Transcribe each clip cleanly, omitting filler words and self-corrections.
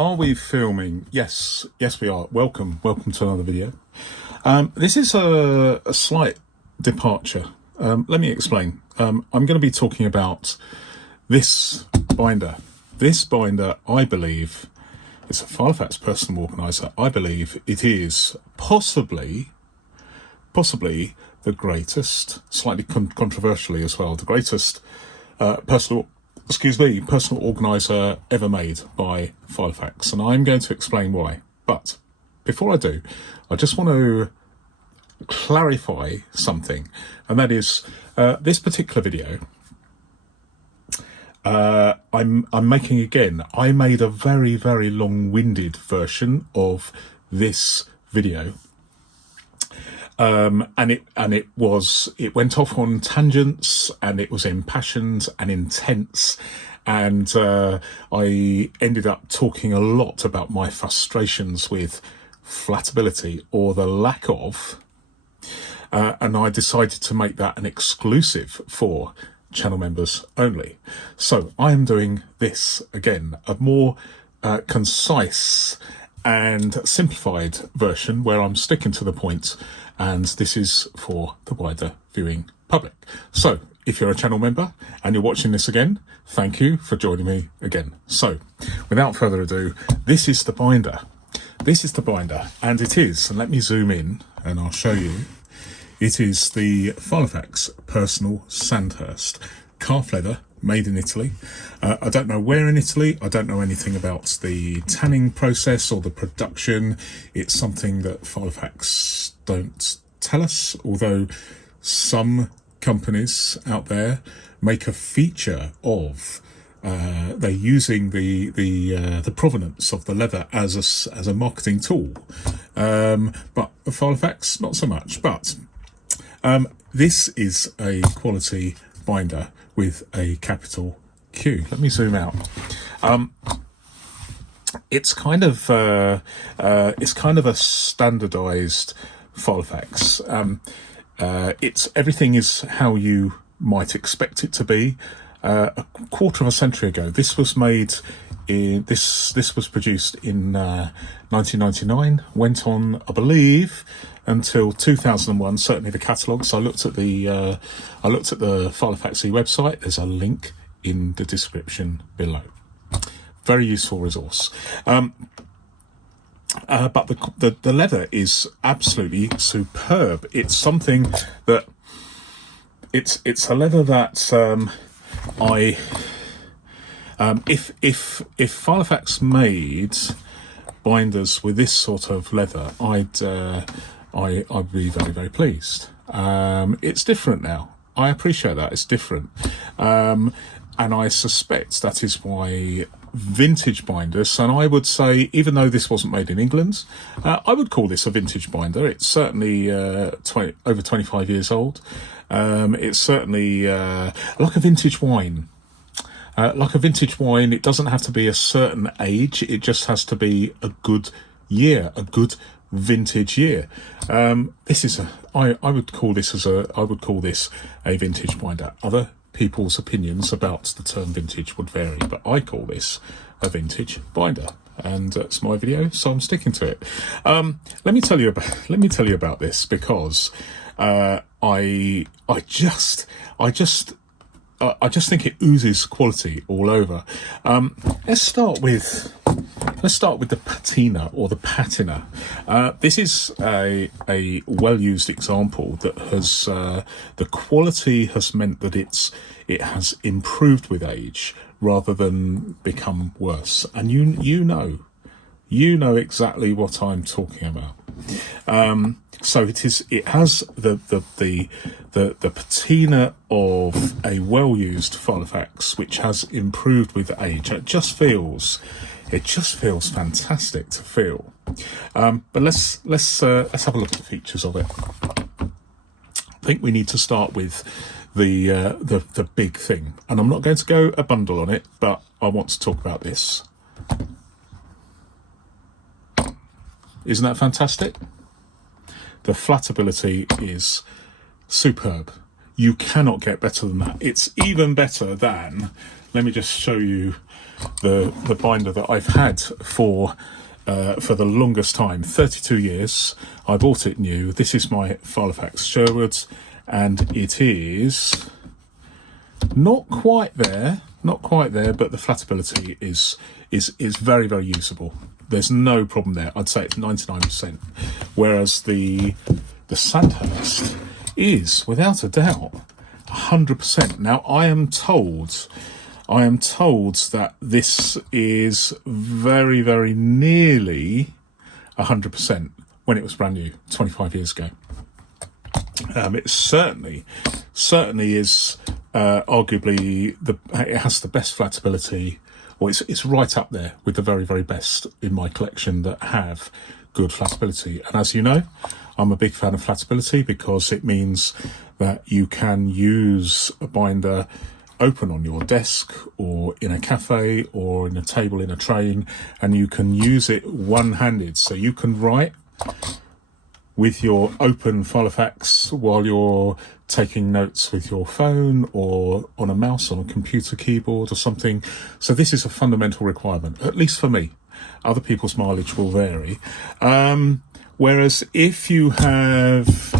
Are we filming? Yes, we are. Welcome to another video. This is a slight departure. Let me explain. I'm going to be talking about this binder. This binder, I believe, it's a Filofax personal organizer. I believe it is possibly the greatest, slightly controversially as well, the greatest personal organizer ever made by Filofax, and I'm going to explain why. But before I do, I just want to clarify something, and that is this particular video I'm making again. I made a very long-winded version of this video. And it went off on tangents, and it was impassioned and intense, and I ended up talking a lot about my frustrations with flatability, or the lack of, and I decided to make that an exclusive for channel members only. So I am doing this again, a more concise and simplified version where I'm sticking to the point, and this is for the wider viewing public. So if you're a channel member and you're watching this again, thank you for joining me again. So without further ado, this is the binder. This is the binder, and it is, and let me zoom in and I'll show you. It is the Filofax Personal Sandhurst calf leather, made in Italy. I don't know where in Italy. I don't know anything about the tanning process or the production. It's something that Filofax don't tell us, although some companies out there make a feature of they're using the provenance of the leather as a marketing tool. But Filofax, not so much. But this is a quality binder with a capital Q. Let me zoom out. It's kind of a standardized Filofax. Everything is how you might expect it to be. A quarter of a century ago, this was made. This was produced in 1999. Went on, I believe, until 2001. Certainly the catalogues. I looked at the Filofax website. There's a link in the description below. Very useful resource. But the leather is absolutely superb. It's something that it's a leather that if Filofax made binders with this sort of leather, I'd be very pleased. It's different now. I appreciate that it's different, and I suspect that is why vintage binders, and I would say, even though this wasn't made in England, I would call this a vintage binder. It's certainly over 25 years old. It's certainly like a vintage wine. Like a vintage wine, it doesn't have to be a certain age. It just has to be a good year, a good vintage year. This is I would call this a vintage binder. Other people's opinions about the term vintage would vary, but I call this a vintage binder, and it's my video, so I'm sticking to it. Let me tell you about this, because I just think it oozes quality all over. Let's start with the patina, or the patina. This is a well-used example that has the quality has meant that it has improved with age rather than become worse. And you know exactly what I'm talking about. So it has the patina of a well-used Filofax, which has improved with age. It just feels fantastic to feel. But let's have a look at the features of it. I think we need to start with the big thing, and I'm not going to go a bundle on it, but I want to talk about this. Isn't that fantastic? The flatability is superb. You cannot get better than that. It's even better than, let me just show you the binder that I've had for the longest time, 32 years. I bought it new. This is my Filofax Sherwood, and it is not quite there, but the flatability is very, very usable. There's no problem there. I'd say it's 99%. Whereas the Sandhurst is, without a doubt, 100%. Now, I am told that this is very, very nearly 100% when it was brand new 25 years ago. It certainly is arguably it has the best flatability, or it's right up there with the very, very best in my collection that have good flatability. And as you know, I'm a big fan of flatability because it means that you can use a binder open on your desk or in a cafe or in a table in a train, and you can use it one-handed. So you can write with your open Filofax while you're taking notes with your phone or on a mouse on a computer keyboard or something. So this is a fundamental requirement, at least for me. Other people's mileage will vary. Whereas if you have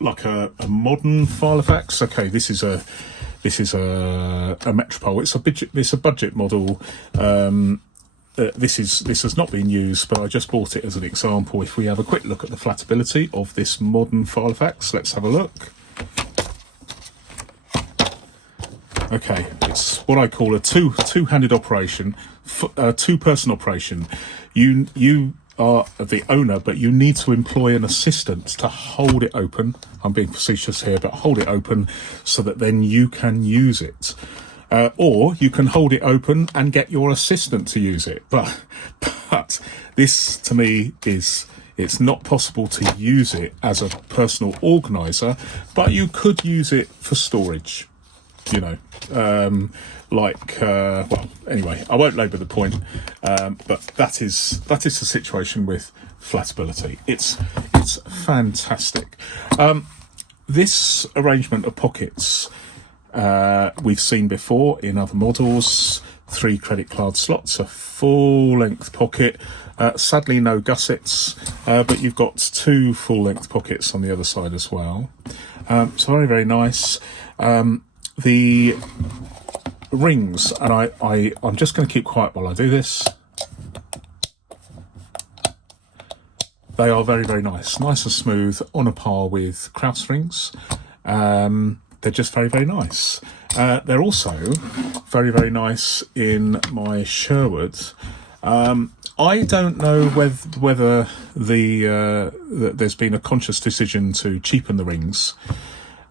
like a modern Filofax, okay, this is a Metropole. It's a budget model. This has not been used, but I just bought it as an example. If we have a quick look at the flatability of this modern Filofax, let's have a look. Okay, it's what I call a two-handed operation, two-person operation. You are the owner, but you need to employ an assistant to hold it open. I'm being facetious here, but hold it open so that then you can use it. Or you can hold it open and get your assistant to use it. But this, to me, it's not possible to use it as a personal organizer, but you could use it for storage, you know. Well, anyway, I won't labour the point, but that is the situation with flatability. It's fantastic. This arrangement of pockets we've seen before in other models. 3 credit card slots, a full-length pocket. Sadly, no gussets, but you've got 2 full-length pockets on the other side as well. So very, very nice. The rings, and I'm just going to keep quiet while I do this. They are very, very nice and smooth, on a par with Kraus rings. They're just very, very nice. They're also very, very nice in my Sherwood. I don't know whether there's been a conscious decision to cheapen the rings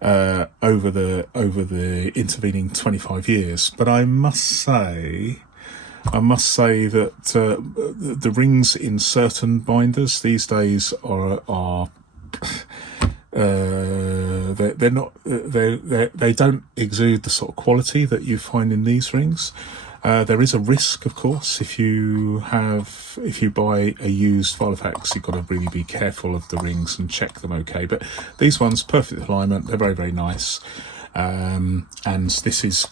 over the intervening 25 years, but I must say that the rings in certain binders these days are they don't exude the sort of quality that you find in these rings. There is a risk, of course, if you buy a used Filofax, you've got to really be careful of the rings and check them okay. But these ones, perfect alignment, they're very, very nice. And this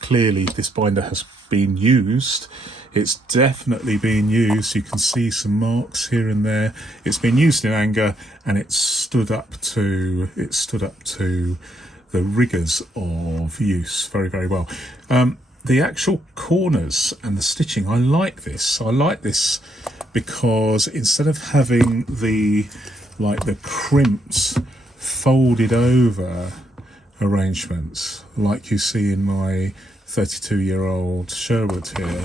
binder has been used. It's definitely been used. You can see some marks here and there. It's been used in anger, and it stood up to the rigours of use very, very well. The actual corners and the stitching, I like this. I like this because instead of having the crimped, folded over arrangements like you see in my 32-year-old Sherwood here,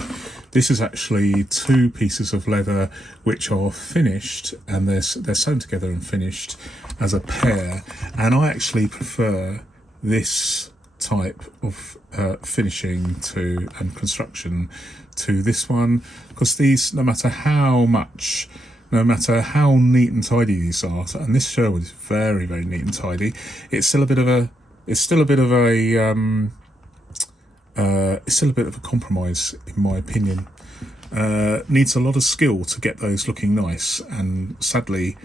this is actually 2 pieces of leather which are finished, and they're sewn together and finished as a pair. And I actually prefer this type of finishing and construction to this one, because these, no matter how neat and tidy these are, and this Sherwood is very, very neat and tidy, it's still a bit of a compromise, in my opinion. Needs a lot of skill to get those looking nice, and sadly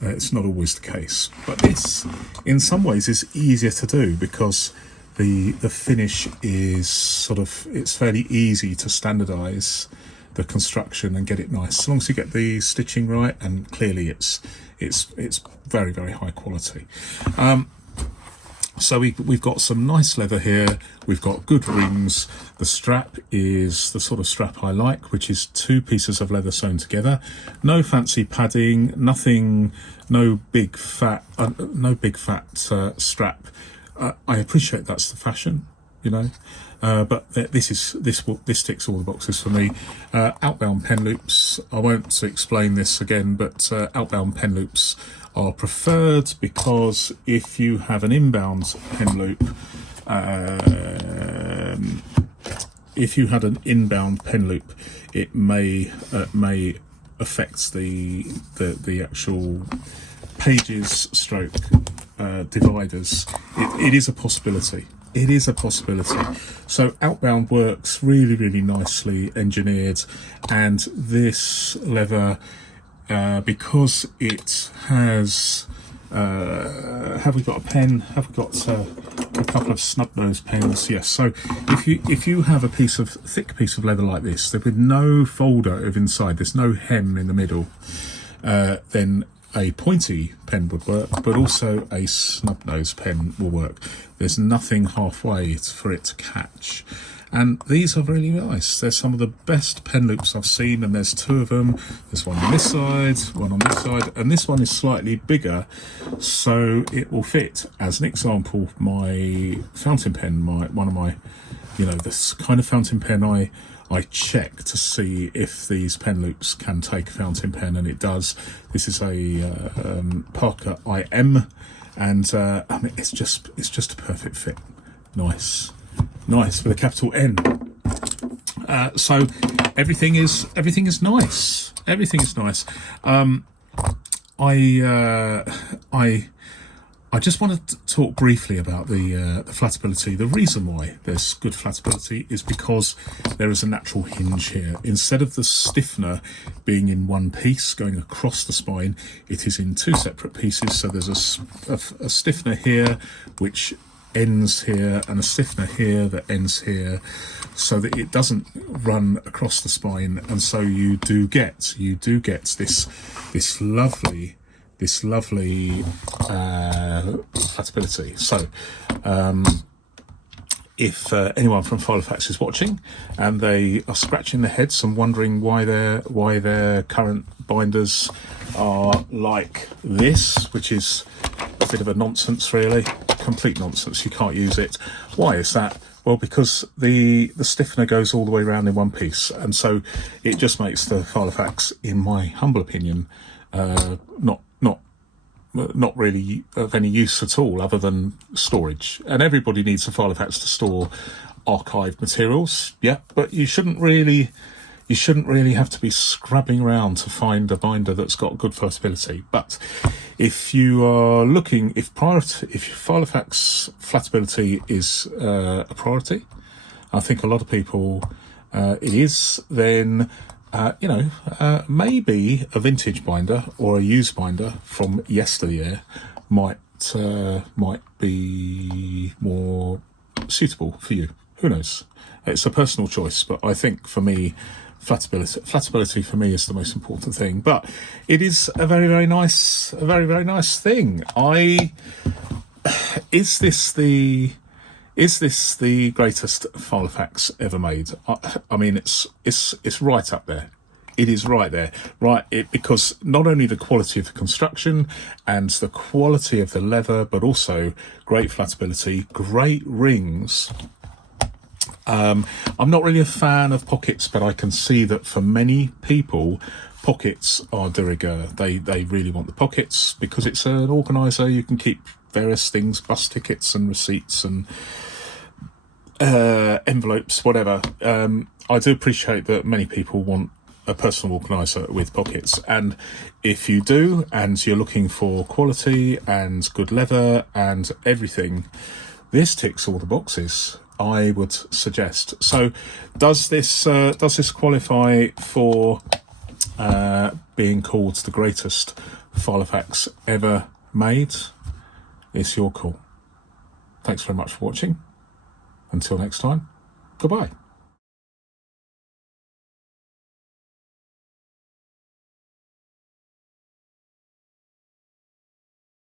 It's not always the case, but this in some ways is easier to do because the finish is it's fairly easy to standardize the construction and get it nice, as long as you get the stitching right, and clearly it's very, very high quality. So we've got some nice leather here, we've got good rings, the strap is the sort of strap I like, which is 2 pieces of leather sewn together, no fancy padding, nothing, no big fat strap. I appreciate that's the fashion, but this ticks all the boxes for me. Outbound pen loops, I won't explain this again, but outbound pen loops are preferred because if you have an inbound pen loop, it may affect the actual pages stroke dividers. It is a possibility. It is a possibility. So outbound works really, really nicely engineered, and this leather, because it has have we got a pen? Have we got a couple of snub nose pens? Yes. So if you have a thick piece of leather like this, with no folder of inside, there's no hem in the middle, then a pointy pen would work, but also a snub nose pen will work. There's nothing halfway for it to catch. And these are really nice. They're some of the best pen loops I've seen, and there's 2 of them. There's one on this side, one on this side, and this one is slightly bigger, so it will fit. As an example, my fountain pen, one of my, this kind of fountain pen I check to see if these pen loops can take a fountain pen, and it does. This is a Parker IM, and it's just a perfect fit. Nice with a capital N. So everything is nice. Everything is nice. I just wanted to talk briefly about the flatability. The reason why there's good flatability is because there is a natural hinge here. Instead of the stiffener being in one piece going across the spine, it is in 2 separate pieces. So there's a stiffener here which ends here, and a stiffener here that ends here, so that it doesn't run across the spine, and so you do get this lovely flatability. So if anyone from Filofax is watching and they are scratching their heads and wondering why their current binders are like this, which is a bit of a nonsense, really, complete nonsense, you can't use it. Why is that? Well, because the stiffener goes all the way around in one piece, and so it just makes the Filofax, in my humble opinion, not really of any use at all, other than storage. And everybody needs a Filofax to store archived materials, yeah, but you shouldn't really have to be scrubbing around to find a binder that's got good flatability. But if you are looking, if Filofax flatability is a priority, I think a lot of people it is, then maybe a vintage binder or a used binder from yesteryear might be more suitable for you. Who knows? It's a personal choice, but I think for me, flatability for me is the most important thing. But it is a very, very nice thing. Is this the greatest Filofax ever made? I mean, it's right up there. It is right there, because not only the quality of the construction and the quality of the leather, but also great flatability, great rings. I'm not really a fan of pockets, but I can see that for many people, pockets are de rigueur. They really want the pockets because it's an organiser. You can keep various things, bus tickets and receipts and envelopes, whatever. I do appreciate that many people want a personal organiser with pockets, and if you do, and you're looking for quality and good leather and everything, this ticks all the boxes, I would suggest. So does this qualify for being called the greatest Filofax ever made. It's your call. Thanks very much for watching. Until next time, goodbye.